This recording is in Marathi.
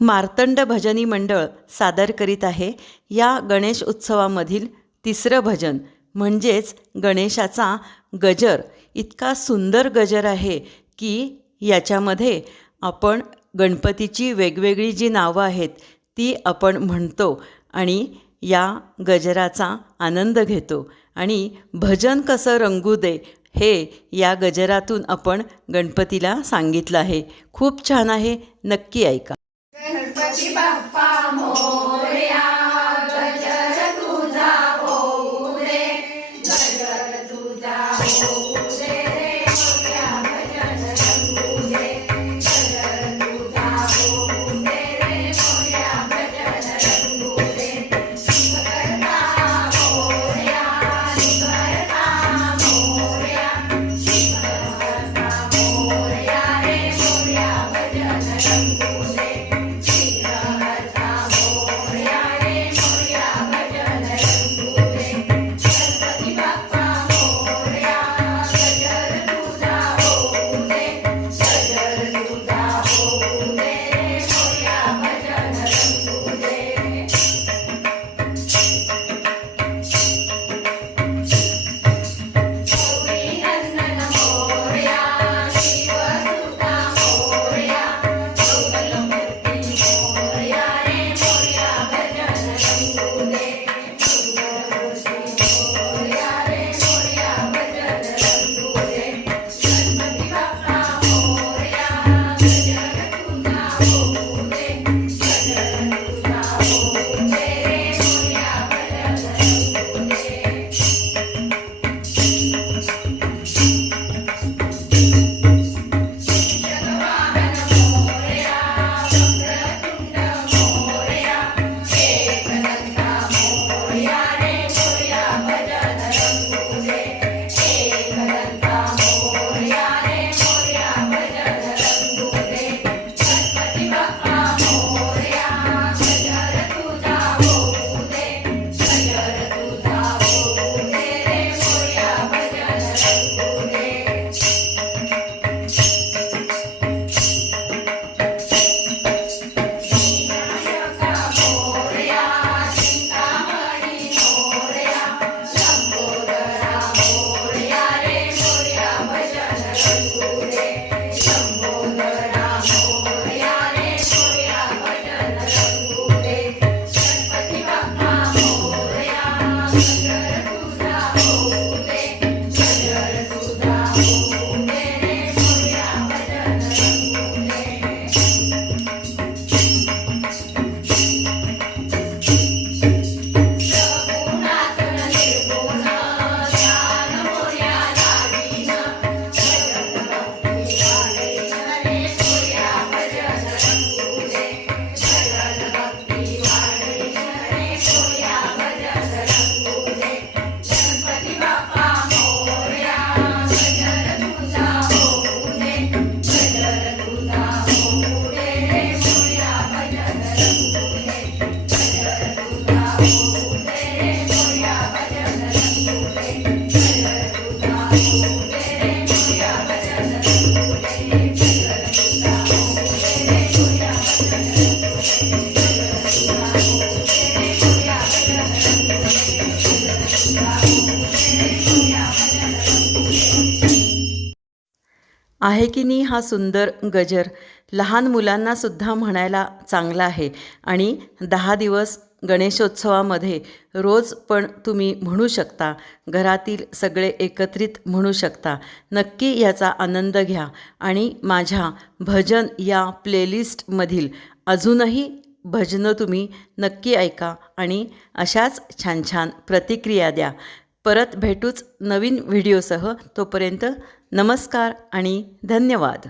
मार्तंड भजनी मंडळ सादर करीत आहे. या गणेश उत्सवामधील तिसरं भजन म्हणजेच गणेशाचा गजर. इतका सुंदर गजर आहे की याच्यामध्ये आपण गणपतीची वेगवेगळी जी नावं आहेत ती आपण म्हणतो आणि या गजराचा आनंद घेतो. आणि भजन कसं रंगू दे हे या गजरातून आपण गणपतीला सांगितलं आहे. खूप छान आहे. नक्की ऐका. ci pappa morea आहे की नाही हा सुंदर गजर? लहान मुलांनासुद्धा म्हणायला चांगला आहे. आणि दहा दिवस गणेशोत्सवामध्ये रोज पण तुम्ही म्हणू शकता. घरातील सगळे एकत्रित म्हणू शकता. नक्की याचा आनंद घ्या. आणि माझ्या भजन या प्लेलिस्टमधील अजूनही भजनं तुम्ही नक्की ऐका आणि अशाच छान छान प्रतिक्रिया द्या. परत भेटूच नवीन व्हिडिओसह तोपर्यंत नमस्कार आणि धन्यवाद.